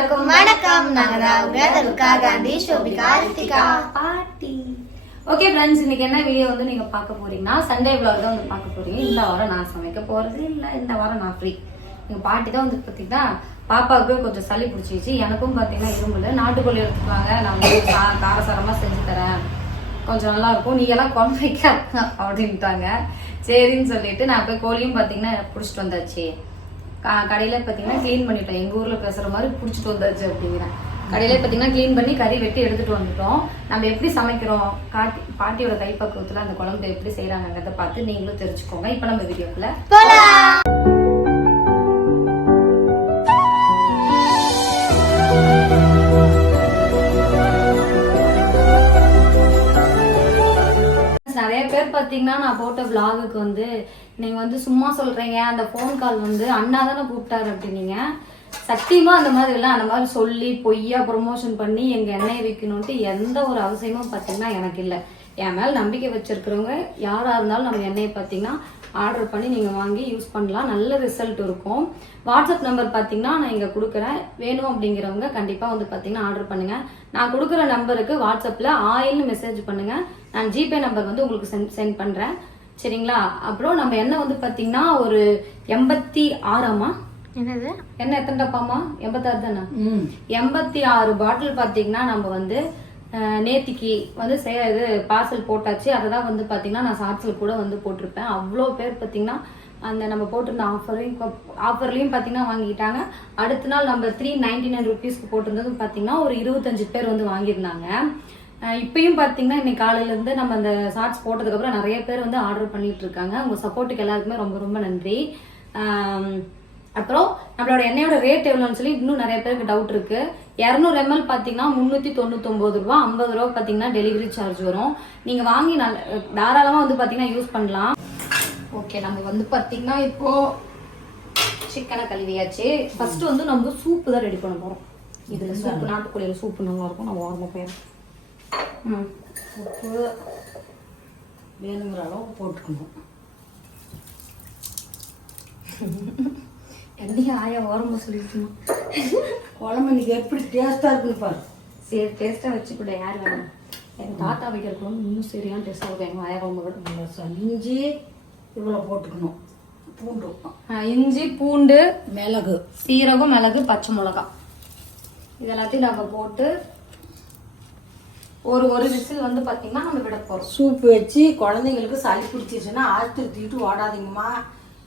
எல்லாருக்கும் வணக்கம். காந்தி ஷோபிகா ரித்திகா பாட்டி. ஓகே ஃப்ரெண்ட்ஸ், இன்னைக்கு என்ன வீடியோ வந்து நீங்க பார்க்க போறீங்கன்னா சண்டே vlog தான் வந்து பார்க்க போறீங்க. இந்த வாரம் நான் சமைக்க போறது இல்ல, இந்த வாரம் நான் ஃப்ரீ. எங்க பாட்டி தான் வந்து பார்த்தீங்கன்னா பாப்பாவுக்கு கொஞ்சம் சளி பிடிச்சிச்சு, எனக்கும் பார்த்தீங்கன்னா இரும்புல நாட்டுக்கோழி எடுத்துக்குவாங்க, நான் வந்து காரசாரமா செஞ்சு தரேன், கொஞ்சம் நல்லா இருக்கும், நீங்க எல்லாம் குழம்பு வைக்க அப்படின்ட்டாங்க. சரின்னு சொல்லிட்டு நான் போய் கோழியும் பார்த்தீங்கன்னா பிடிச்சிட்டு வந்தாச்சு. கடையில பார்த்தீங்கன்னா க்ளீன் பண்ணிட்டோம், எங்க ஊர்ல பேசுற மாதிரி பிடிச்சிட்டு வந்தாச்சு அப்படிங்கிறேன். கடையில பார்த்தீங்கன்னா க்ளீன் பண்ணி கறி வெட்டி எடுத்துட்டு வந்துட்டோம். நம்ம எப்படி சமைக்கிறோம், பாட்டியோட கைப்பக்குவத்துல அந்த குழம்பு எப்படி செய்யறாங்கிறத பார்த்து நீங்களும் தெரிஞ்சுக்கோங்க. இப்ப நம்ம வீடியோக்குள்ள நிறைய பேர் பார்த்தீங்கன்னா நான் போட்ட விளாகுக்கு வந்து நீங்க வந்து சும்மா சொல்றீங்க, அந்த ஃபோன் கால் வந்து அண்ணா தானே கூப்பிட்டாரு அப்படின்னீங்க. சத்தியமா அந்த மாதிரி இல்லை, அந்த மாதிரி சொல்லி பொய்யா ப்ரொமோஷன் பண்ணி எங்க எண்ணெயை விற்கணும்ட்டு எந்த ஒரு அவசியமும் பார்த்தீங்கன்னா எனக்கு இல்லை. என் மேல நம்பிக்கை வச்சிருக்கிறவங்க யாரா இருந்தாலும் நம்ம எண்ணெயை பார்த்தீங்கன்னா ஆர்டர் பண்ணி நீங்க வாங்கி யூஸ் பண்ணலாம், நல்ல ரிசல்ட் இருக்கும். வாட்ஸ்அப் நம்பர் பார்த்தீங்கன்னா நான் இங்க கொடுக்குறேன், வேணும் அப்படிங்கிறவங்க கண்டிப்பா வந்து பார்த்தீங்கன்னா ஆர்டர் பண்ணுங்க. நான் கொடுக்குற நம்பருக்கு வாட்ஸ்அப்ல ஆயில்னு மெசேஜ் பண்ணுங்க, நான் ஜிபே நம்பர் வந்து உங்களுக்கு சென்ட் பண்றேன், சரிங்களா? அப்புறம் நம்ம எண்ணெய் வந்து பார்த்தீங்கன்னா ஒரு 86 என்னது என்ன எத்தனை டப்பாமா 86 தானே, 86 பாட்டில் பார்த்தீங்கன்னா நம்ம வந்து நேத்திக்கு வந்து இது பார்சல் போட்டாச்சு. அதை தான் வந்து பார்த்தீங்கன்னா நான் ஷார்ட்ஸில் கூட வந்து போட்டிருப்பேன். அவ்வளோ பேர் பார்த்தீங்கன்னா அந்த நம்ம போட்டிருந்த ஆஃபர்லையும் பார்த்தீங்கன்னா வாங்கிட்டாங்க. அடுத்த நாள் நம்ம 399 ருபீஸ்க்கு போட்டிருந்தது பார்த்தீங்கன்னா ஒரு 25 பேர் வந்து வாங்கியிருந்தாங்க. இப்பயும் பார்த்தீங்கன்னா இன்னைக்கு காலையிலேருந்து நம்ம அந்த ஷார்ட்ஸ் போட்டதுக்கப்புறம் நிறைய பேர் வந்து ஆர்டர் பண்ணிட்டு இருக்காங்க. உங்கள் சப்போர்ட்டுக்கு எல்லாருக்குமே ரொம்ப ரொம்ப நன்றி. அப்புறம் நம்மளோட எண்ணெயோட ரேட் எவ்வளோன்னு சொல்லி இன்னும் நிறைய பேருக்கு டவுட் இருக்கு. 200 ml பார்த்தீங்கன்னா 399 ரூபா, 50 ரூபா பார்த்தீங்கன்னா டெலிவரி சார்ஜ் வரும். நீங்க வாங்கி தாராளமாக வந்து பார்த்தீங்கன்னா யூஸ் பண்ணலாம். ஓகே, நம்ம வந்து பார்த்தீங்கன்னா இப்போ சிக்கனை கழுவியாச்சு. ஃபர்ஸ்ட் வந்து நம்ம சூப்பு தான் ரெடி பண்ண போறோம். இதுல சூப்பு நாட்டுக்கோழியில சூப்பு நல்லா இருக்கும். நான் ஓரமாக போயிடும் உப்பு வேணுங்கிற அளவுக்கு போட்டுக்கணும். என்னையும் ஆயா ஓரமாக சொல்லிட்டுணும். குழம்பு இன்னைக்கு எப்படி டேஸ்டா இருக்குன்னு பாரு. சரி, டேஸ்டா வச்சு கூட யார் வேணும். எங்க தாத்தா வைக்கிற குழம்பு இன்னும் சரியான டேஸ்டா இருக்கும். எங்க ஆயா குழம்பு கூட இஞ்சி இவ்வளோ போட்டுக்கணும், பூண்டு இஞ்சி பூண்டு மிளகு சீரகம் மிளகு பச்சை மிளகாய் இதெல்லாத்தையும் நம்ம போட்டு ஒரு விசில் வந்து பார்த்தீங்கன்னா நம்ம விட போகிறோம். சூப்பு வச்சு குழந்தைங்களுக்கு சளி பிடிச்சிருச்சுன்னா ஆஸ்பத்திரிட்டு ஓடாதீங்கம்மா,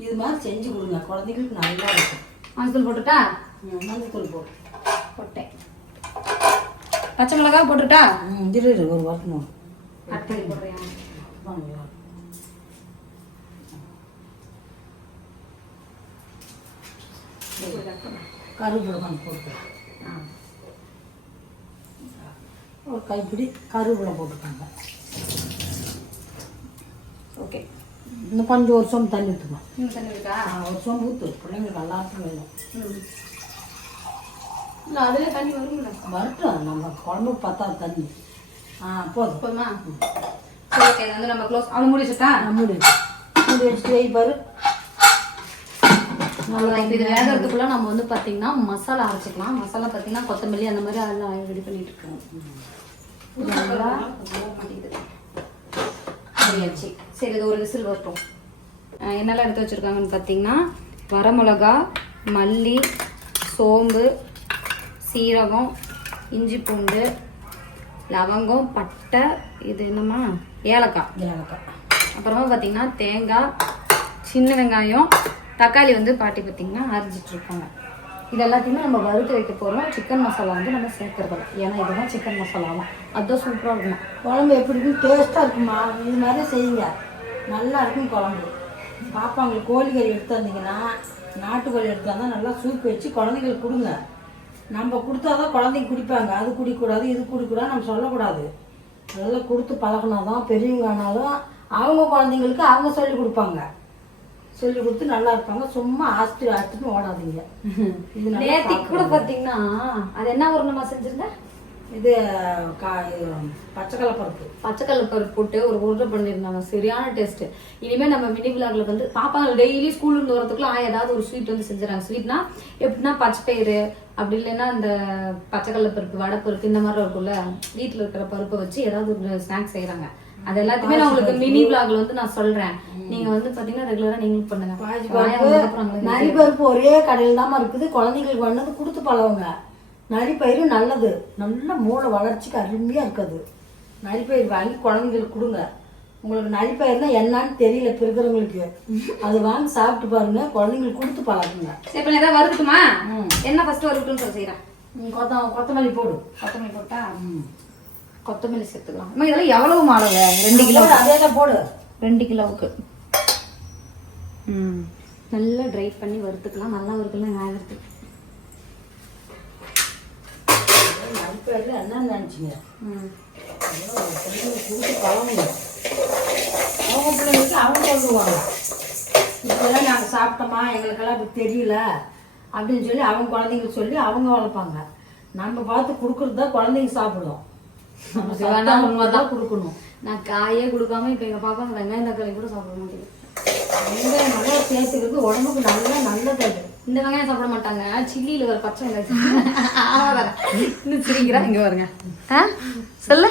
இது மாதிரி செஞ்சு கொடுங்க, குழந்தைங்களுக்கு நல்லா இருக்கும். மஞ்சள் போட்டுட்டா? மஞ்சள் போட்டேன். பச்சை மிளகாய் போட்டுட்டா? இரு ஒரு வரணும். அட்டை போடுறேன். கருவேப்பிலை போட்டு ஒரு கைப்பிடி கருவேப்பிலை போட்டுக்காங்க. ஓகே, இன்னும் கொஞ்சம் ஒரு சொம்பு தண்ணி ஊற்றுக்கணும். தண்ணி இருக்கா? ஒரு சொம்பு ஊற்று, பிள்ளைங்களுக்கு எல்லாருக்கும் வேணும். இல்லை அதுல தண்ணி வரும்ல, வரட்டும், நம்ம குழம்பு பத்தாது தண்ணி. போதும் போதுமா? ஓகே, வந்து நம்ம க்ளோஸ் அவன் முடிச்சுட்டா? மூடி வச்சுட்டு வை பாரு. இது வேகிறதுக்குள்ள நம்ம வந்து பார்த்தீங்கன்னா மசாலா அரைச்சிக்கலாம். மசாலா பார்த்தீங்கன்னா கொத்தமல்லி அந்த மாதிரி அதெல்லாம் ரெடி பண்ணிட்டு இருக்கோம். சரி, இது ஒரு விசில் வரட்டும். என்னெல்லாம் எடுத்து வச்சிருக்காங்கன்னு பார்த்தீங்கன்னா வரமிளகா, மல்லி, சோம்பு, சீரகம், இஞ்சி பூண்டு, லவங்கம், பட்டை, இது என்னம்மா ஏலக்காய், அப்புறமா பார்த்தீங்கன்னா தேங்காய், சின்ன வெங்காயம், தக்காளி வந்து பாட்டி பார்த்தீங்கன்னா அரைஞ்சிட்டு இருக்காங்க. இது எல்லாத்தையுமே நம்ம வறுத்து வைக்க போகிறோம். சிக்கன் மசாலா வந்து நம்ம சேர்க்கறதில்ல, ஏன்னா இதுதான் சிக்கன் மசாலாவும் அதுதான் சூப்பராக இருக்கும். குழம்பு எப்படி இருக்கும், டேஸ்ட்டாக இருக்குமா? இது மாதிரி செய்யுங்க, நல்லா இருக்கும் குழம்பு. பாப்பாங்களுக்கு கோழிக்கறி எடுத்து வந்தீங்கன்னா நாட்டுக்கோழி எடுத்து வந்தால் நல்லா சூப் வச்சு குழந்தைங்களுக்கு கொடுங்க. நம்ம கொடுத்தாதான் குழந்தைங்க குடிப்பாங்க. அது குடிக்கூடாது இது குடிக்கூடாது நம்ம சொல்லக்கூடாது. அதெல்லாம் கொடுத்து பழகினாதான் பெரியவங்க ஆனாலும் அவங்க குழந்தைங்களுக்கு அவங்க சொல்லி கொடுப்பாங்க. சொல்லி கொடுத்து நல்லா இருப்பாங்க. சும்மா ஆஸ்பத்திரி ஓடாதீங்க. நேத்திக்கு கூட பார்த்தீங்கன்னா அது என்ன ஒரு நம்ம செஞ்சிருந்தேன், இது பச்சைக்கடலை பருப்பு. பச்சைக்கடலை பருப்பு போட்டு ஒரு உருண்டை பண்ணியிருந்தாங்க, சரியான டேஸ்ட். இனிமே நம்ம மினி விலாக்ல வந்து பாப்பாங்க டெய்லி ஸ்கூல்ல இருந்து வரதுக்குள்ள ஏதாவது ஒரு ஸ்வீட் வந்து செஞ்சுறாங்க. ஸ்வீட்னா எப்படின்னா பச்சைப்பயிறு, அப்படி இல்லைன்னா இந்த பச்சைக்கடலை பருப்பு, வடை பருப்பு இந்த மாதிரி இருக்கும்ல, வீட்டுல இருக்கிற பருப்பை வச்சு ஏதாவது ஒரு ஸ்நாக்ஸ் செய்யறாங்க. அது எல்லாத்தையுமே நான் உங்களுக்கு மினி விலாக்ல வந்து நான் சொல்றேன். நீங்க வந்து பாத்தீங்கன்னா ரெகுலரா நீங்களும் பண்ணுங்க. நரி பருப்பு ஒரே கடையில் தான் இருக்குது, குழந்தைங்களுக்கு பண்ணது கொடுத்து பழவுங்க. நரிப்பயிறு நல்லது, நல்ல மூளை வளர்ச்சிக்கு அருமையாக இருக்குது. நரிப்பயிறு வாங்கி குழந்தைங்களுக்கு கொடுங்க. உங்களுக்கு நரிப்பயிறுனா என்னன்னு தெரியல இருக்கிறவங்களுக்கு, அது வாங்கி சாப்பிட்டு பாருங்க, குழந்தைங்களுக்கு கொடுத்து பழகுங்க. இப்போ ஏதாவது வறுக்கட்டுமா? என்ன ஃபர்ஸ்ட் வறுக்கட்டும்னு சொல்லி செய்கிறேன். கொத்தமல்லி போடு. கொத்தமல்லி போட்டா கொத்தமல்லி சேர்த்துக்கலாம். இதெல்லாம் எவ்வளவு மாவு? 2 கிலோ. அதே தான் போடு. 2 கிலோவுக்கு நல்லா ட்ரை பண்ணி வறுத்துக்கலாம். நல்லா வறுக்கலாம். ஆகிறது நரிப்பயிறுல என்னன்னு நினச்சிங்க, கொடுத்து பழகுங்க. அவங்க பிள்ளைங்களுக்கு அவங்க சொல்லுவாங்க, இப்போதான் நாங்கள் சாப்பிட்டோமா, எங்களுக்கெல்லாம் இப்படி தெரியல அப்படின்னு சொல்லி அவங்க குழந்தைங்களுக்கு சொல்லி அவங்க வளர்ப்பாங்க. நம்ம பார்த்து கொடுக்குறது தான் குழந்தைங்க சாப்பிடும். உண்மைதான் கொடுக்கணும். நான் காயே கொடுக்காம இப்போ எங்கள் பாப்பா வெங்காயம் தக்காளி கூட சாப்பிட மாட்டேங்குது. வெங்காயம் நல்லா சேர்த்துக்கிறது உடம்புக்கு நல்லது. அது இந்த வெங்காயம் சாப்பிட மாட்டாங்க, சில்லியில் ஒரு பச்சை வெங்காயம். இன்னும் சிரிக்கிறா. இங்கே வருங்க சொல்லு.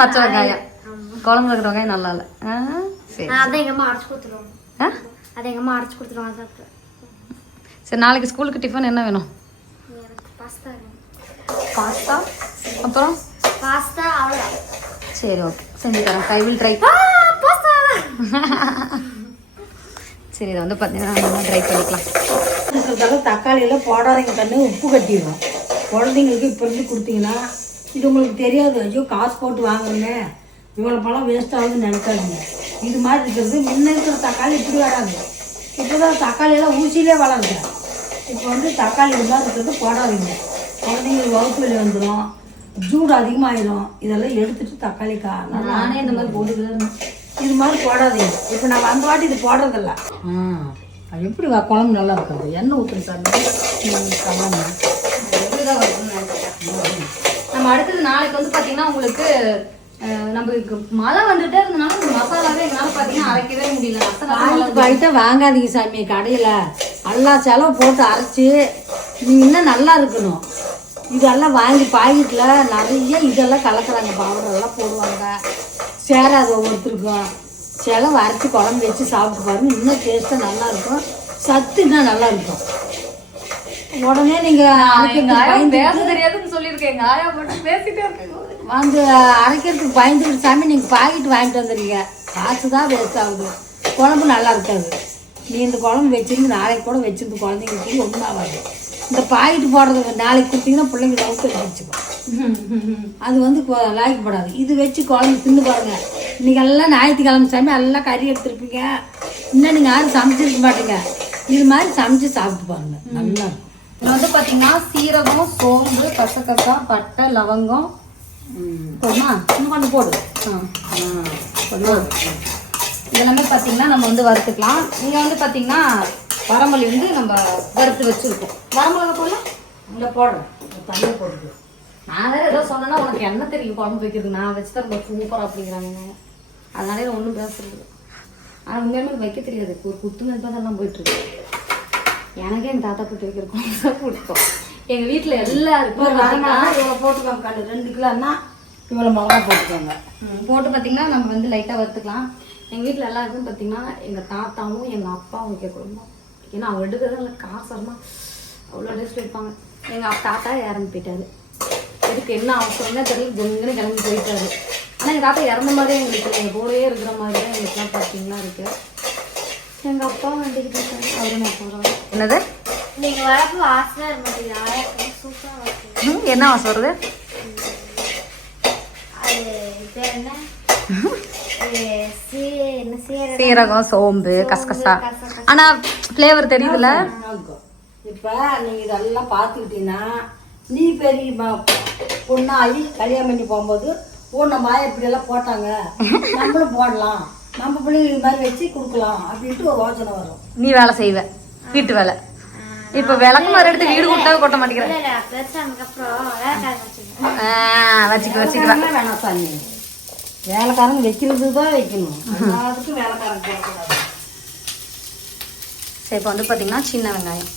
பச்சை வெங்காயம் குழம்புல இருக்கிற வெங்காயம் நல்லா இல்லை. அதை எங்கள் அம்மா அரைச்சி கொடுத்துருவாங்க. அதை எங்கள் அம்மா அரைச்சி கொடுத்துருவாங்க. சாப்பிட்றேன். சரி, நாளைக்கு ஸ்கூலுக்கு டிஃபன் என்ன வேணும்? பாஸ்தா வேணும். பாஸ்தா, அப்புறம் பாஸ்தா அவ்வளோதான். சரி, ஓகே, செஞ்சு தரேன். I will try. சரி, இதை வந்து பார்த்தீங்கன்னா நம்ம ட்ரை பண்ணிக்கலாம். தக்காளியெல்லாம் போடாதீங்க கண்ணு, உப்பு கட்டிடும். குழந்தைங்களுக்கு இப்போ இருந்து கொடுத்தீங்கன்னா இது உங்களுக்கு தெரியாது. ஐயோ காசு போட்டு வாங்குறேங்க, இவ்வளோ பழம் வேஸ்ட் ஆகுதுன்னு நினைக்காதுங்க. இது மாதிரி இருக்கிறது முன்ன இருக்கிற தக்காளி இப்படி வராது. இப்போ தான் தக்காளியெல்லாம் ஊசியிலே வளருது. இப்போ வந்து தக்காளி இது மாதிரி இருக்கிறது போடாதீங்க. குழந்தைங்களுக்கு வகுப்பு வெளியே வந்துடும், ஜூடு அதிகமாகிடும். இதெல்லாம் எடுத்துட்டு தக்காளி நானே இந்த மாதிரி போட்டுக்கிறேன். இது மாதிரி போடாதீங்க. இப்போ நான் அந்த வாட்டி இது போடுறதில்ல. அது எப்படி குழம்பு நல்லா இருக்காது. எண்ணெய் ஊற்றுங்க சார். நம்ம அடுத்தது நாளைக்கு வந்து பார்த்தீங்கன்னா உங்களுக்கு நம்மளுக்கு மழை வந்துட்டே இருந்தனால இந்த மசாலாவே எங்களால் பார்த்தீங்கன்னா அரைக்கவே முடியல. போயிட்டா வாங்காதீங்க சாமி, கடையில் எல்லா செலவு போட்டு அரைச்சி நீங்கள் இன்னும் நல்லா இருக்கணும். இதெல்லாம் வாங்கி பாக்கெட்டில் நிறைய இதெல்லாம் கலக்குறாங்க, பவுடரெல்லாம் போடுவாங்க. சேராது ஒவ்வொருத்தருக்கும். செலவு அரைச்சி குழம்பு வச்சு சாப்பிட்டு பாருங்க, இன்னும் டேஸ்ட்டாக நல்லாயிருக்கும். சத்து இன்னும் நல்லா இருக்கும். உடனே நீங்கள் தெரியாதுன்னு சொல்லியிருக்கேன். ஆயா மட்டும் பேசிட்டே இருக்கேன். வந்து அரைக்கிறதுக்கு பயந்துக்கிட்டு சாமி நீங்கள் பாக்கெட் வாங்கிட்டு வந்துடுங்க. காசு தான் வேஸ்ட் ஆகுது, குழம்பு நல்லா இருக்காது. நீ இந்த குழம்பு வச்சிருந்து நாளைக்கு கூட வச்சிருந்து குழந்தைங்களுக்கு ஒன்றும் ஆகாது. இந்த பாக்கெட்டு போடுறது நாளைக்கு கொடுத்தீங்கன்னா பிள்ளைங்க வகுத்து வச்சுக்கும். அது வந்து லாய்க்கப்படாது. இது வச்சு குழம்பு தின்னு பாருங்க. இன்னைக்கு எல்லாம் ஞாயிற்றுக்கிழமை சாமி எல்லாம் கறி எடுத்துருப்பீங்க, இன்னும் நீங்கள் யாரும் சமைச்சிருக்க மாட்டீங்க. இது மாதிரி சமைச்சு சாப்பிட்டு பாருங்க, நல்லா இருக்கும். இது வந்து பார்த்தீங்கன்னா சீரகம், சோம்பு, கசகசா, பட்டை, லவங்கம் போடுமா? இன்னும் கொஞ்சம் போடு. இதெல்லாமே பார்த்தீங்கன்னா நம்ம வந்து வறுத்துக்கலாம். நீங்கள் வந்து பார்த்தீங்கன்னா வரமல்லி வந்து நம்ம வறுத்து வச்சுருக்கோம். வரமிளகா போடலாம், இல்லை போடுறேன், தண்ணி போட்டுக்கு. நான் வேறு ஏதோ சொன்னேன்னா உனக்கு என்ன தெரியும் குழம்பு வைக்கிறது, நான் வச்சு தான் சூப்பராக அப்படிங்கிறாங்க. அதனாலே ஒன்றும் பேசுறது. ஆனால் உண்மையுமே வைக்க தெரியாது. ஒரு குத்து தான் போயிட்டுருக்கு. எனக்கே எங்கள் தாத்தா போட்டு வைக்கிற குழம்பு தான் பிடிக்கும். எங்கள் வீட்டில் எல்லாருக்கும் இவ்வளோ போட்டுக்கோங்க. கல் 2 கிலோன்னா இவ்வளோ மிளகா போட்டுக்கோங்க. போட்டு பார்த்தீங்கன்னா நம்ம வந்து லைட்டாக வறுத்துக்கலாம். எங்கள் வீட்டில் எல்லாருக்கும் பார்த்தீங்கன்னா எங்கள் தாத்தாவும் எங்கள் அப்பாவும் வைக்க குழம்பும். ஏன்னா அவங்க எடுக்கிறதுல காசமாக அவ்வளோ டேஸ்ட் வைப்பாங்க. எங்கள் தாத்தா இறந்து போயிட்டாரு. எதுக்கு என்ன அவசரம்னா தெரியல, பொங்குன்னு கிளம்பி போயிட்டாரு. ஆனால் எங்கள் தாத்தா இறந்த மாதிரியே எங்களுக்கு எங்கள் கூடவே இருக்கிற மாதிரி தான் எங்களுக்குலாம் பார்த்தீங்கன்னா இருக்கு. எங்கள் அப்பா வண்டிக்கு போயிட்டாரு. அவரும் நான் சொல்கிறாங்க. என்னது நீங்கள் வரப்போ வாசனை இருக்க மாட்டேங்குது. சூப்பராக வாசனை. என்ன வாசம் வருது? அது பேர் என்ன? சீரகம், சோம்பு, கசகசா. ஆனா ஃப்ளேவர் தெரியுதுல. இப்போ நீங்கள் இதெல்லாம் பார்த்துக்கிட்டீங்கன்னா நீ பெரிய பொண்ணாகி கல்யாணம் பண்ணி போகும்போது நம்ம இப்படியெல்லாம் போட்டாங்க, நம்மளும் போடலாம், நம்ம பிள்ளைங்க இது மாதிரி வச்சு கொடுக்கலாம் அப்படின்ட்டு ஒரு யோசனை வரும். நீ வேலை செய்வ, வீட்டு வேலை. இப்ப விளக்கு மரம் எடுத்து வீடு கொடுத்தா கொட்ட மாட்டேங்கிறேன். இல்ல பெருசானதுக்கு அப்புறம் வேலைக்காரங்க வச்சுக்கோங்க. வச்சுக்கலாம். வேணாம் சாமி, வேலைக்காரங்க வைக்கிறது தான் வைக்கணும், எல்லாத்துக்கும் வேலைக்காரங்க போடக்கூடாது. சரி, இப்போ வந்து பார்த்தீங்கன்னா சின்ன வெங்காயம்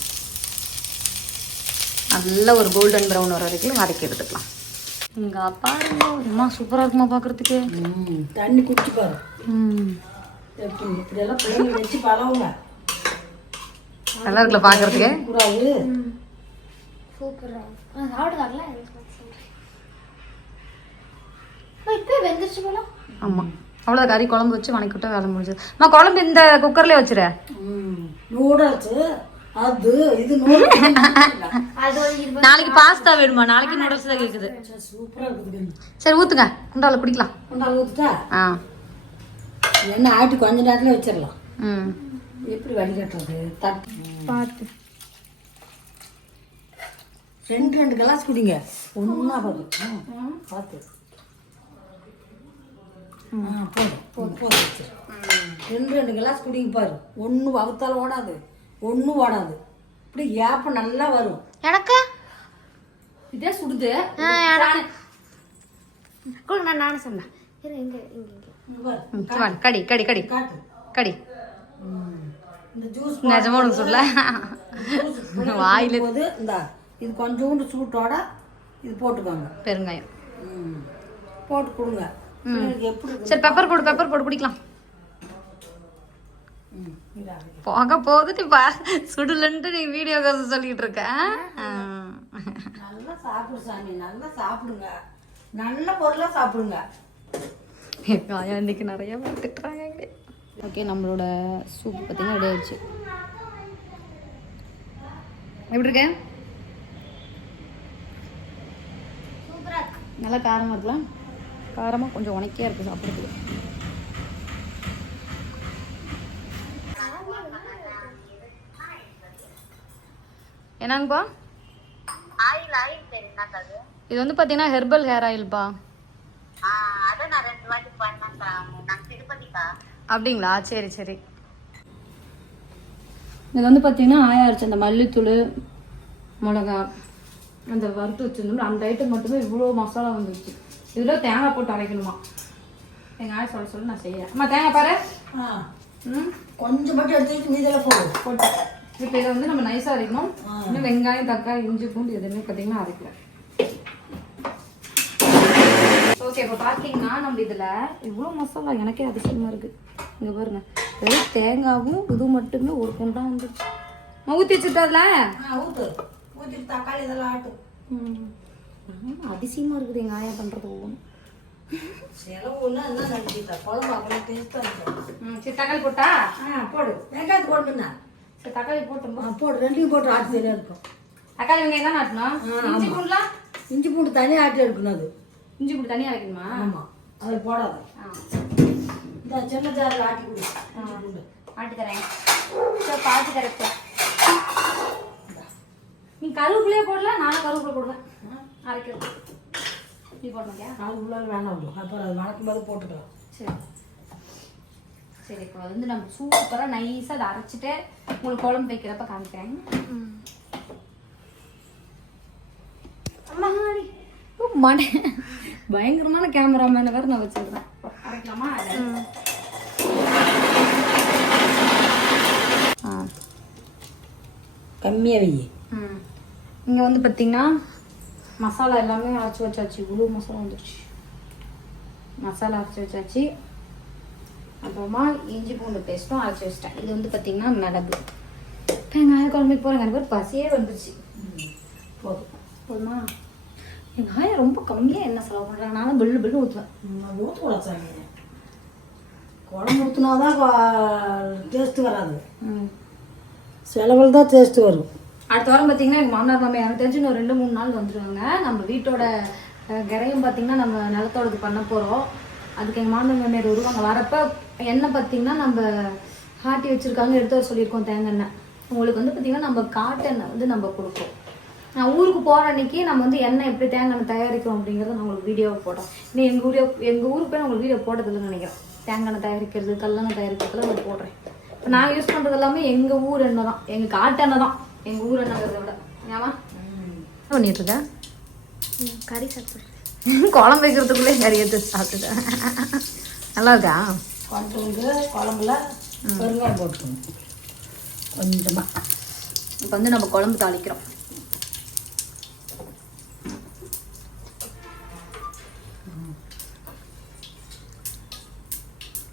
நல்ல ஒரு கோல்டன் ப்ரௌன் வர வரைக்கும் வதக்கி எடுத்துக்கலாம். இங்கே பாருங்க, அம்மா சூப்பராக இருக்குமா பார்க்குறதுக்கு. தண்ணி குடிச்சு பாரு. இப்படியெல்லாம் பிள்ளைங்க வச்சு பழவுங்க. நல்லா இருக்குல்ல பார்க்குறதுக்கு. கூடாது. சூப்பரா சாப்பிடுவாங்களா? இப்போ வெந்துருச்சு போல. ஆமாம், அவ்வளோ கறி குழம்பு வச்சு வணக்கி விட்டா வேலை முடிஞ்சது. அம்மா குழம்பு இந்த குக்கர்லேயே வச்சுரு. நூடுல்ஸ் அது இது அது ஒரு 20 நாளைக்கு பாஸ்தா வேணுமா? நாளைக்கு நூடுல்ஸ் தான் கேட்குது. சூப்பரா இருக்குது. சரி ஊற்றுங்க, குண்டால குடிக்கலாம். கொண்டாந்து ஊத்துட்டா ஆ எண்ணெய் ஆட்டி கொஞ்ச நேரத்துல வச்சிடலாம். ம் எப்படி வடிகட்டுறது? தட்டு பார்த்து 2 கிளாஸ் குடிங்க. ஒன்னா பார்த்து பார்த்து போதும் வச்சிரு. 2 கிளாஸ் குடிங்க பாரு. ஒன்றும் வகுத்தாலும் ஓடாது, ஒன்றும் ஓடாது. இப்படி ஏப்பம் நல்லா வரும். எனக்கு இதே சுடுது. கூட நானும் சொன்னேன். இரு இங்க இங்க இங்க பாரு. கடி கடி கடி காட்டு. கடி. இந்த ஜூஸ் நிஜமா உனக்கு சொல்லல வாயில போது இந்த இது கொஞ்சோண்டு சூட்டோட இது போட்டுக்கோங்க. பெருங்காயம் போட்டு கொடுங்க. எப்படி சரி, பெப்பர் போடு குடிக்கலாம். போக போதுட்டு பா சுடுலன்ட்டு நீ வீடியோ காசு சொல்லிட்டு இருக்க. நல்லா சாப்பிடு சாமி, நல்லா சாப்பிடுங்க, நல்ல பொருளா சாப்பிடுங்க. இன்னைக்கு நிறைய திட்டுறாங்க. ஓகே, நம்மளோட சூப் பார்த்தீங்கன்னா ரெடி ஆயிடுச்சு. எப்படி இருக்கேன்? நல்லா காரமாக இருக்கலாம். காரமாக கொஞ்சம் உனக்கியாக இருக்குது சாப்பிட்றதுக்கு. என்னங்கப்பா? இது வந்து பார்த்தீங்கன்னா ஹெர்பல் ஹேர் ஆயில்ப்பா. அப்படிங்களா? சரி சரி. இது வந்து பார்த்தீங்கன்னா ஆயாச்சு. அந்த மல்லித்தூள், மிளகா, அந்த வறுத்து வச்சுருந்தோம் அந்த ஐட்டம் மட்டுமே இவ்வளோ மசாலா வந்துருச்சு. இதில் தேங்காய் போட்டு அரைக்கணுமா? எங்கள் ஆயா சொல்ல நான் செய்யறேன். அம்மா தேங்காய் பாரு. கொஞ்சம் மட்டும் எடுத்து வச்சு மீதெல்லாம் போட்டு இப்போ இதை வந்து நம்ம நைஸாக அரைக்கணும். இன்னும் வெங்காயம், தக்காளி, இஞ்சி, பூண்டு எதுவுமே பார்த்தீங்கன்னா அரைக்கல. ஓகே, இப்போ பார்த்தீங்கன்னா நம்ம இதில் இவ்வளோ மசாலா எனக்கே அதிசயமாக இருக்குது. இங்கே பாருங்க, வெறும் தேங்காவும் இது மட்டுமே ஒரு குண்டா வந்துருச்சு. ஊற்றி வச்சுட்டால ஊற்றிட்டு தக்காளி இதெல்லாம் ஆட்டு. அதிசயமாக இருக்குது எங்கள் ஆயா பண்ணுறது ஒவ்வொன்று. செலவுன்னா என்ன நினைக்கிட்டா? குழம்பு அவ்வளோ டேஸ்ட்டாக இருக்கும். சரி, தக்காளி போட்டா? போடு. வெங்காயத்து போட்டுண்ணா. சரி, தக்காளி போட்டோம். போடு, ரெண்டையும் போட்டு ஆட்டி சரியாக இருக்கும். தக்காளி வெங்காயம் தான் ஆட்டணும். இஞ்சி பூண்டுலாம்? இஞ்சி பூண்டு தனியாக ஆட்டி எடுக்கணும். அது இஞ்சி பூண்டு தனியாக வைக்கணுமா? ஆமாம், அது போடாது. இந்த சின்ன ஜாரில் ஆட்டி கொடு. ஆட்டி தரேன். சரி, பார்த்து தரேன். நீ கருவேப்பிலையே போடல, நானும் கருவேப்பிலை போடுவேன் அரைக்கிறது. நீ போட மாட்டியா? அது உள்ள வேணாம், அப்புறம் அது வணக்கும் போது போட்டுக்கலாம். சரி சரி. இப்போ வந்து நம்ம சூப்பராக நைஸாக அதை அரைச்சிட்டு உங்களுக்கு குழம்பு வைக்கிறப்ப காமிக்கிறேன். மடை பயங்கரமான கேமராமேனை வேறு நான் வச்சுருக்கேன். அரைக்கலாமா? கம்மியாக வை. இங்கே வந்து பார்த்தீங்கன்னா மசாலா எல்லாமே அரைச்சி வச்சாச்சு. இவ்வளோ மசாலா வந்துருச்சு. மசாலா அரைச்சி வச்சாச்சு. அப்புறமா இஞ்சி பூண்டு பேஸ்ட்டும் அரைச்சி வச்சிட்டேன். இது வந்து பார்த்தீங்கன்னா மிளகு. வெங்காய குழம்புக்கு போகிறேன். எனக்கு ஒரு பசியே வந்துருச்சு. போதுமா? எங்கள் ஆயா ரொம்ப கம்மியாக என்ன செலவு பண்ணுறாங்க. நானும் பில்லு ஊற்றுவேன். ஊற்றக்கூடாது சாமி. குழம்பு ஊற்றினாதான் டேஸ்ட்டு வராது. செலவில் தான் டேஸ்ட்டு வரும். அடுத்த வாரம் பார்த்தீங்கன்னா எங்கள் மாமனார் மாமியார் எனக்கு தெரிஞ்சு இன்னும் 2-3 நாள் வந்துடுவாங்க. நம்ம வீட்டோட கிரையும் பார்த்தீங்கன்னா நம்ம நிலத்தோடது பண்ண போகிறோம். அதுக்கு எங்கள் மாமனார் மாமியார் வருவாங்க. வரப்போ எண்ணெய் பார்த்தீங்கன்னா நம்ம ஆட்டி வச்சுருக்காங்க, எடுத்து வர சொல்லியிருக்கோம். தேங்காய் எண்ணெய் உங்களுக்கு வந்து பார்த்தீங்கன்னா நம்ம காட்டு எண்ணெய் வந்து நம்ம கொடுப்போம். நான் ஊருக்கு போகிற அன்றைக்கி நம்ம வந்து எண்ணெய் எப்படி தேங்காய் எண்ணெய் தயாரிக்கிறோம் அப்படிங்கிறத நான் உங்களுக்கு வீடியோவை போட்டோம். இன்னும் எங்கள் ஊருக்கு போய் நான் உங்களுக்கு வீடியோ போட்டதில்லைன்னு நினைக்கிறேன். தேங்காய் எண்ணெய் தயாரிக்கிறது, கல்லெண்ணெய் தயாரிக்கிறதுல நான் போடுறேன். இப்போ நான் யூஸ் பண்ணுறது எல்லாமே எங்கள் ஊர் எண்ணெய் தான், எங்கள் காட்டு எண்ணெய் தான். எங்கள் ஊர் என்னங்கிறத விட ஏமா என்ன பண்ணிட்டு இருக்க? கறி சாப்பிட்றேன். குழம்பு வைக்கிறதுக்குள்ளே கறி எடுத்து சாப்பிட்டுட்டேன். நல்லா இருக்கா? கொஞ்சோண்டு குழம்புல பெருங்காயம் போட்டுக்கணும் கொஞ்சமாக. இப்போ வந்து நம்ம குழம்பு தாளிக்கிறோம்.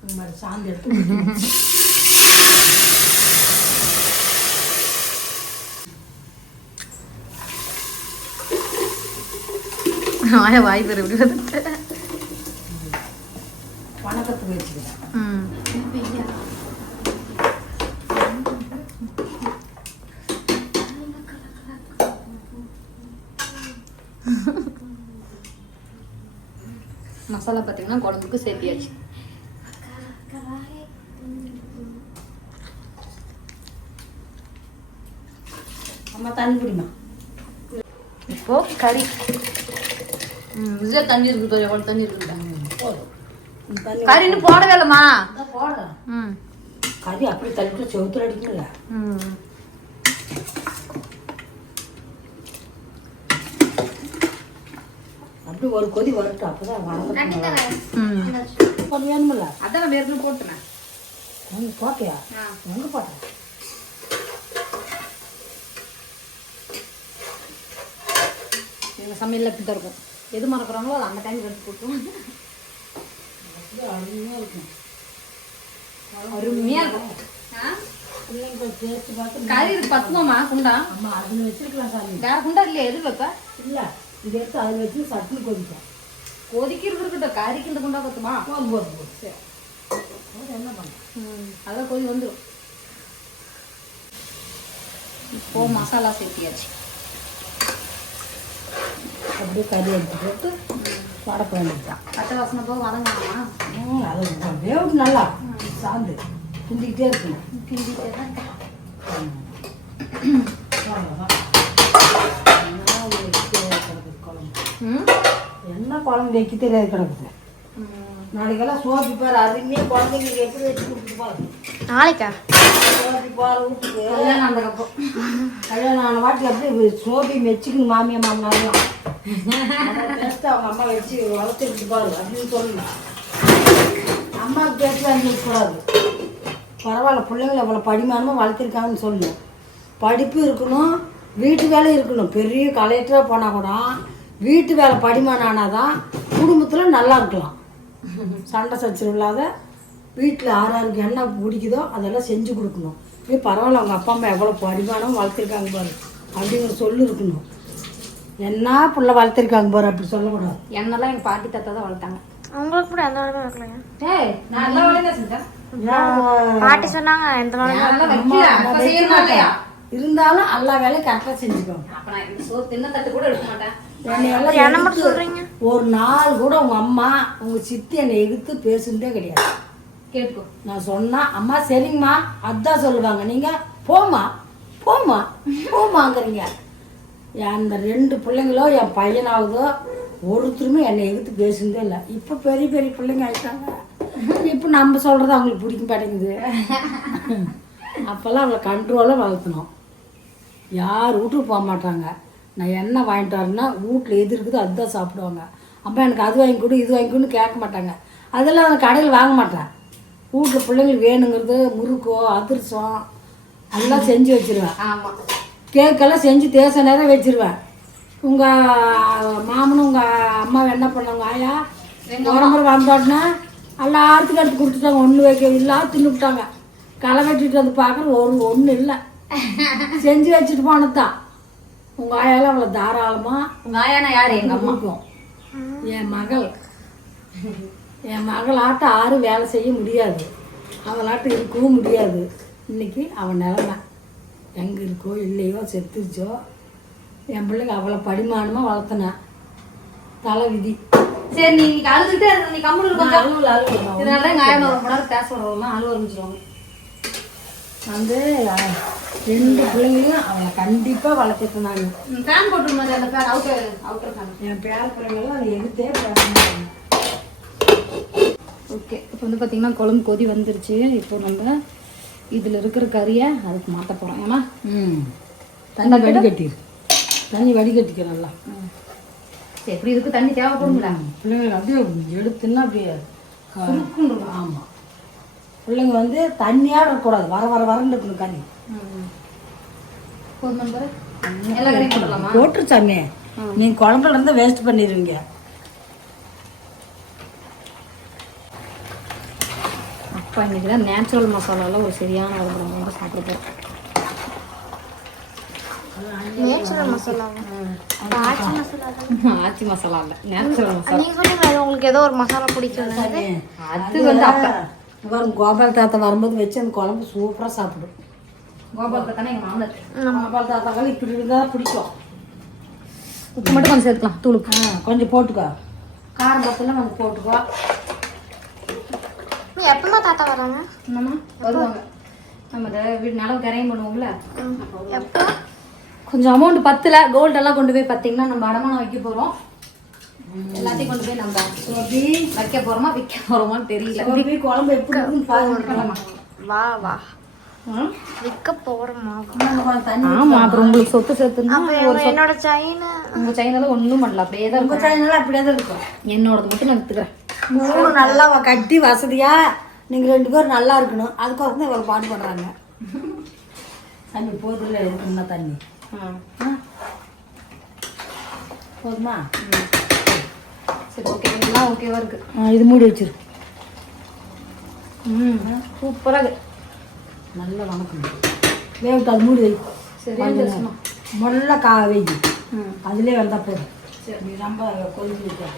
இந்த மாதிரி சாந்து எடுத்து வாய் பேர் எப்படி வந்துட்டு வணக்கத்துக்கு வச்சுக்கிறேன். மசாலா பார்த்தீங்கன்னா குழம்புக்கு சேர்த்தியாச்சு. அம்மா தண்ணி குடிமா. இப்போ கறி இதில் தண்ணி இருக்குது, எவ்வளோ தண்ணி இருக்குதா? தண்ணி கறி இன்னும் போடவே இல்லைம்மா. போடுறேன். ம் கறி அப்படி தள்ளிட்டு செவுத்துல அடிக்கல. ம் அப்படி ஒரு கொதி வரட்டும், அப்பதான் வணக்கம் ம் கொஞ்சம் வேணுமில்ல. அதான் நான் ஏற்கனவே போட்டுனேன். நீ போட்டியா? எங்கே போட்டேன்? எங்கள் சமையலில் இப்படி தான் இருக்கும். எது மறக்கிறாங்களோ அதை அந்த டைம் எடுத்து போட்டுருவோம். அருமையாக இருக்கும். அருமையாக இருக்கும். பிள்ளைங்க டேஸ்ட் பார்த்து கறி இருக்கு பத்துமாமா குண்டா? அம்மா அதில் வச்சிருக்கலாம் சாமி. வேற குண்டா இல்லையா? எது வைப்ப? இல்லை, இதை எடுத்து அதில் வச்சு சட்னி கொதிக்கும். கொதிக்கிறது இருக்கட்டும், கறிக்கு இந்த குண்டா பத்துமா? போதும் போதும் போதும். சரி, என்ன பண்ண அதான் கொதி வந்துடும். இப்போ மசாலா சேர்த்தியாச்சு. அப்படியே கறி எடுத்து போட்டு வடக்க வேண்டியதுதான். பச்சை வாசனை போக வதங்கலாமா? அது வேவுட்டு நல்லா சாந்து கிண்டிக்கிட்டே இருக்கணும். கிண்டிட்டே தான் இருக்கேன். அவ்வளோதான். ம் என்ன குழம்பு வைக்க தெரியாது கிடக்குது. நாளைக்கெல்லாம் சோப்பி பாரு, அருமையாக குழந்தைங்களுக்கு எப்படி வச்சு கொடுத்துட்டு பாரு. நாளைக்கா? சோப்பி பாரு வீட்டுக்கு கல்யாணம் ஆனதுக்கப்புறம் கல்யாணம் ஆன வாட்டில் அப்படியே சோப்பி மெச்சிக்கணும் மாமியா மாமனாரையும். டேஸ்ட்டு அவங்க அம்மா வச்சு வளர்த்துக்கிட்டு பாரு அப்படின்னு சொல்லணும். அம்மாவுக்கு டேஸ்ட்டு வாங்கிக்கூடாது. பரவாயில்ல, பிள்ளைங்களை எவ்வளோ படிமானமாக வளர்த்துருக்காங்கன்னு சொல்லணும். படிப்பு இருக்கணும், வீட்டு வேலை இருக்கணும். பெரிய கலெக்டராக போனால் கூட வீட்டு வேலை படிமானம் ஆனால் தான் குடும்பத்தில் நல்லா இருக்கலாம். சண்டை சச்சரவு இல்லாத வீட்டில் யாருக்கு என்ன பிடிக்குதோ அதெல்லாம் செஞ்சு கொடுக்கணும். இது பரவாயில்ல, அவங்க அப்பா அம்மா எவ்வளோ படிமானம் வளர்த்துருக்காங்க பாரு அப்படிங்கிற சொல்லு இருக்கணும். என்ன பிள்ளை வளர்த்துருக்காங்க பாரு அப்படி சொல்லக்கூடாது. என்னெல்லாம் எங்கள் பாட்டி தாத்தா தான் வளர்த்தாங்க. அவங்களுக்கு கூட எந்த வேலையும் வைக்கலையா? ஏய், நான் எல்லா வேலையும் தான் செஞ்சேன். பாட்டி சொன்னாங்க எந்த வேலையும் அதெல்லாம் வைக்கல. அப்ப செய்யணும் இல்லையா? இருந்தாலும் எல்லா வேலையும் கரெக்டாக செஞ்சுக்கோங்க. அப்ப நான் இந்த சோறு தின்ன தட்டு கூட எடுக்க மாட்டேன். என்ன மட்டும் சொல்றீங்க? ஒரு நாள் கூட உங்க அம்மா உங்க சித்தி என்னை எதிர்த்து பேசுனதே கிடையாது. கேட்டுக்கோ. நான் சொன்னா அம்மா சரிங்கம்மா அதான் சொல்லுவாங்க. நீங்க போமா போமா போமாங்கிறீங்க. அந்த 2 பிள்ளைங்களோ என் பையனாவதோ ஒருத்தருமே என்னை எதிர்த்து பேசுனதே இல்லை. இப்போ பெரிய பெரிய பிள்ளைங்க ஆயிட்டாங்க. இப்போ நம்ம சொல்றது அவங்களுக்கு பிடிக்க மாட்டேங்குது. அப்போல்லாம் அவளை கண்ட்ரோலாக வளர்த்தணும். யார் வீட்டுக்கு போக மாட்டாங்க. நான் என்ன வாங்கிட்டு வரேன்னா வீட்டில் எது இருக்குதோ அதுதான் சாப்பிடுவாங்க. அப்போ எனக்கு அது வாங்கி கொடு இது வாங்கி கொடுன்னு கேட்க மாட்டாங்க. அதெல்லாம் நான் கடையில் வாங்க மாட்டேன். வீட்டில் பிள்ளைங்களுக்கு வேணுங்கிறது முறுக்கோ அதிரசம் எல்லாம் செஞ்சு வச்சுருவேன். ஆமாம், கேக்கெல்லாம் செஞ்சு தேச நேரம் வச்சுருவேன். உங்கள் மாமனும் உங்கள் அம்மாவை என்ன பண்ணாங்க, ஆயா உடம்புற வந்தோடனே எல்லாத்துக்கும் எடுத்து கொடுத்துட்டாங்க. ஒன்று வைக்க இல்லாத தின்னுவிட்டாங்க. களை வெட்டிட்டு வந்து பார்க்குற ஒன்றும் இல்லை. செஞ்சு வச்சுட்டு போனது தான். உங்கள் ஆயாலாம் அவ்வளோ தாராளமாக. உங்கள் ஆயானா யார்? எங்கள் அம்மா. இருக்கும் என் மகளாட்டம் யாரும் வேலை செய்ய முடியாது. அவளாட்டம் இருக்கவும் முடியாது. இன்னைக்கு அவன் நிலமை எங்கே இருக்கோ இல்லையோ செத்துருச்சோ. என் பிள்ளைங்க அவ்வளோ படிமானமாக வளர்த்தனேன். தலை விதி. சரி, நீ இன்னைக்கு அழுதுகிட்டே இருக்க. நீ கம்முனு கொஞ்சம் அலுவல் இதனால எங்கள் ஆயா ஒரு மணி நேரம் பேச விடுறவங்களாம் அழுவ ஆரம்பிச்சிருவாங்க. வந்து 2 பிள்ளைங்களையும் அவளை கண்டிப்பாக வளர்த்துட்டு நான். ஃபேன் போட்டுருந்தது அந்த ஃபேன் அவுட்டர் ஃபேன். என் பேர பிள்ளைங்களும் அதை எதிர்த்தே பேச. ஓகே, இப்போ வந்து பார்த்தீங்கன்னா குழம்பு கொதி வந்துருச்சு. இப்போ நம்ம இதில் இருக்கிற கறியை அதுக்கு மாற்ற போகிறோம். ஏன்னா தண்ணி வடிகட்டிடு. தண்ணி வடிகட்டிக்க நல்லா. சரி எப்படி இதுக்கு தண்ணி தேவைப்படுங்களா? பிள்ளைங்க அப்படியே எடுத்துன்னா அப்படியே ஆமாம். பிள்ளைங்க வந்து தண்ணியாக இருக்கக்கூடாது, வர வர வரன்னு இருக்கணும் தண்ணி. எல்லா கடையும் போடலாமா? போட்டுருச்சாமே, நீங்கள் குழம்புல இருந்தால் வேஸ்ட் பண்ணிடுவீங்க. அப்பா இன்னைக்கு தான் நேச்சுரல் மசாலாலாம் ஒரு சரியான உடம்பு நம்ம வந்து சாப்பிடுறோம். நேச்சுரல் மசாலா ஆச்சி மசாலா ஆச்சி மசாலா இல்லை, நேச்சுரல் மசாலா. நீங்க சொன்னீங்க உங்களுக்கு ஏதோ ஒரு மசாலா பிடிக்கும். அது வந்து அப்பா வரும் கோபால் தாத்தா வரும்போது வச்சு அந்த குழம்பு சூப்பராக சாப்பிடும். கோபால் தானே எங்கள் மாமனார். கோபால் தாத்தாக்கள் இப்படி இருந்தால் பிடிக்கும். உப்பு மட்டும் கொஞ்சம் சேர்த்துக்கலாம், தூளுப்பு. கொஞ்சம் போட்டுக்கோ, காரம் பத்தெல்லாம் கொஞ்சம் போட்டுக்கோ. நீ எப்பமா தாத்தா வராங்க? என்னம்மா வருவாங்க. நம்ம இந்த வீடு நிலவு கரையும் பண்ணுவோம்ல, எப்போ? கொஞ்சம் அமௌண்ட் பத்தல. கோல்டெல்லாம் கொண்டு போய் பார்த்தீங்கன்னா நம்ம அடமானம் வைக்க போகிறோம். எல்லாத்தையும் கொண்டு போய் நம்ம வைக்க போகிறோமா விற்க போகிறோமான்னு தெரியல. குழம்பு எப்படி இருக்குன்னு பாருங்க. வா வா விற்க போறோமா? ஆமாம், அப்புறம் உங்களுக்கு சொத்து சேர்த்துன்னா என்னோட செயின் உங்கள் செயினெல்லாம் ஒன்றும் பண்ணல, அப்படியே தான் இருக்கும். சாயங்காலம் அப்படியே தான் இருக்கும். என்னோடது மட்டும் நான் விற்றுக்கிறேன். மூணு நல்லா கட்டி வசதியாக நீங்கள் 2 பேரும் நல்லா இருக்கணும். அதுக்கப்புறம் தான் இவ்வளோ பாடு பண்ணுறாங்க. தண்ணி போதில் இருக்குன்னா தண்ணி போதுமா? சரி ஓகே, எல்லாம் ஓகேவா இருக்கு. இது மூடி வச்சிரு. சூப்பராக இருக்கு. நல்லா வணக்கணும். வேவிட்டு அது மூடி வை. சரி முதல்ல வை. அதுலேயே வந்தால் போதும். நீ ரொம்ப கொதிக்க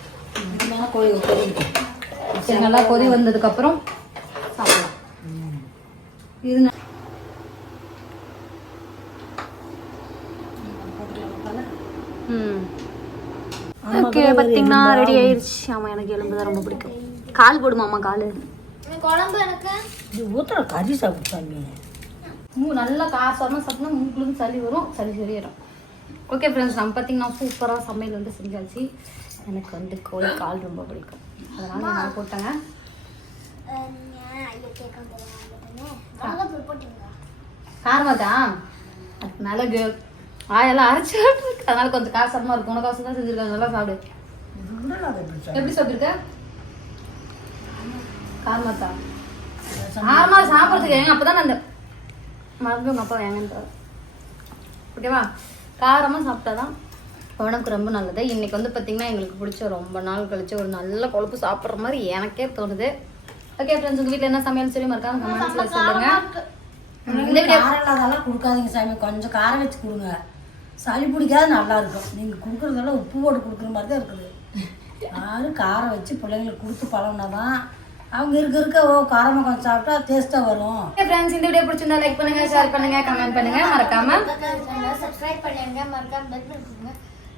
சரி, நல்லா கொதி வந்ததுக்கப்புறம் சாப்பிடலாம். இது ஓகே பார்த்தீங்கன்னா ரெடி ஆயிடுச்சு. ஆமாம், எனக்கு எலும்பு தான் ரொம்ப பிடிக்கும். கால் போடுமா அம்மா, கால் குழம்பு எனக்கு இது ஊற்றுற கறி சாப்பிட்டாங்க. நல்லா காசாமல் சாப்பிட்டா மூக்குலேருந்து சளி வரும், சளி சரியிடும். ஓகே ஃப்ரெண்ட்ஸ், நம்ம பார்த்தீங்கன்னா சூப்பராக சமையல் வந்து செஞ்சாச்சு. எனக்கு வந்து கோழி கால் ரொம்ப பிடிக்கும், அதனால் நான் போட்டேங்க. காரமாட்டா அதுக்கு மிளகு ஆயெல்லாம் அரைச்சி அதனால கொஞ்சம் காசமாக இருக்கும். உனக்கு காசு தான் செஞ்சுருக்காங்க, நல்லா சாப்பிடு. எப்படி சாப்பிட்டுருக்க? காரமாட்டா ஆரமாக சாப்பிட்றதுக்கு எங்க அப்போ தான் அந்த மறந்து உங்கள் அப்பா வேங்கன்றார். ஓகேவா? காரமாக சாப்பிட்டா தான் உடம்புக்கு ரொம்ப நல்லது. இன்றைக்கி வந்து பார்த்திங்கன்னா எங்களுக்கு பிடிச்ச ரொம்ப நாள் கழிச்சு ஒரு நல்ல கொழுப்பு சாப்பிட்ற மாதிரி எனக்கே தோணுது. ஓகே ஃப்ரெண்ட்ஸ், உங்கள் வீட்டில் என்ன சமையல் சொல்லி மறக்காம கமெண்ட்ஸில் சொல்லுங்கள். இந்த காரம் இல்லாதெல்லாம் கொடுக்காதீங்க சாமி, கொஞ்சம் காரம் வச்சு கொடுங்க. சளி பிடிக்காத நல்லா இருக்கும். நீங்கள் கொடுக்குறதெல்லாம் உப்பு போட்டு கொடுக்குற மாதிரி தான் இருக்குது. யாரும் காரம் வச்சு பிள்ளைங்களுக்கு கொடுத்து பழகினா தான் அவங்க இருக்க காரமாக கொஞ்சம் சாப்பிட்டா டேஸ்ட்டாக வரும். ஓகே ஃப்ரெண்ட்ஸ், இந்த வீடியோ பிடிச்சிருந்தா லைக் பண்ணுங்க, ஷேர் பண்ணுங்க, கமெண்ட் பண்ணுங்க, மறக்காம சப்ஸ்கிரைப் பண்ணுங்க, மறக்காம பெல் பண்ணுங்க.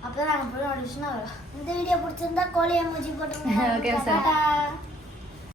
அப்பதான் நாங்கள் போய் நோட்டிஃபிகேஷன் வரும். இந்த வீடியோ பிடிச்சிருந்தா கோழி எமோஜி போட்டுருங்க. Okay sir.